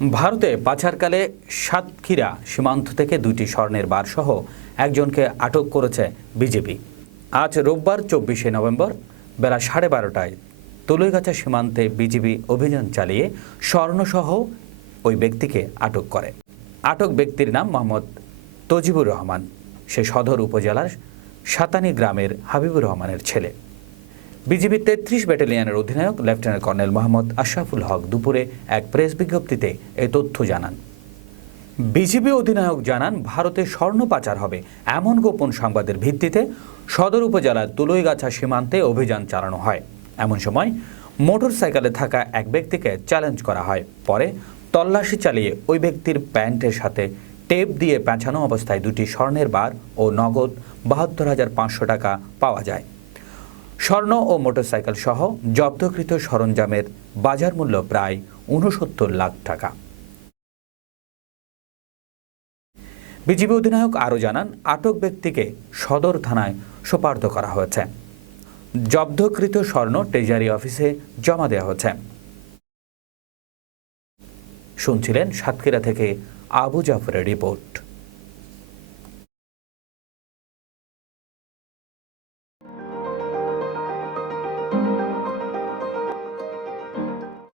ভারতে পাচারকালে সাতক্ষীরা সীমান্ত থেকে দুইটি স্বর্ণের বারসহ একজনকে আটক করেছে বিজেপি। আজ রোববার চব্বিশে নভেম্বর বেলা সাড়ে বারোটায় তুলইগাছা সীমান্তে বিজেপি অভিযান চালিয়ে স্বর্ণসহ ওই ব্যক্তিকে আটক করে। আটক ব্যক্তির নাম মোহাম্মদ তজিবুর রহমান। সে সদর উপজেলার সাতানি গ্রামের হাবিবুর রহমানের ছেলে। বিজিবির তেত্রিশ ব্যাটালিয়নের অধিনায়ক, লেফটেন্যান্ট কর্নেল মোহাম্মদ আশরাফুল হক দুপুরে এক প্রেস বিজ্ঞপ্তিতে এ তথ্য জানান। বিজিবি অধিনায়ক জানান, ভারতে স্বর্ণ পাচার হবে এমন গোপন সংবাদের ভিত্তিতে সদর উপজেলার তুলইগাছা সীমান্তে অভিযান চালানো হয়। এমন সময় মোটর সাইকেলে থাকা এক ব্যক্তিকে চ্যালেঞ্জ করা হয়। পরে তল্লাশি চালিয়ে ওই ব্যক্তির প্যান্টের সাথে টেপ দিয়ে পেঁচানো অবস্থায় দুটি স্বর্ণের বার ও নগদ বাহাত্তর হাজার পাঁচশো টাকা পাওয়া যায়। স্বর্ণ ও মোটরসাইকেল সহ জব্দকৃত সরঞ্জামের বাজার মূল্য প্রায় উনসত্তর লাখ টাকা। বিজিবি অধিনায়ক আরও জানান, আটক ব্যক্তিকে সদর থানায় সোপার্দ করা হয়েছে। জব্দকৃত স্বর্ণ ট্রেজারি অফিসে জমা দেওয়া হয়েছে। শুনছিলেন সাতক্ষীরা থেকে আবু জাফরের রিপোর্ট।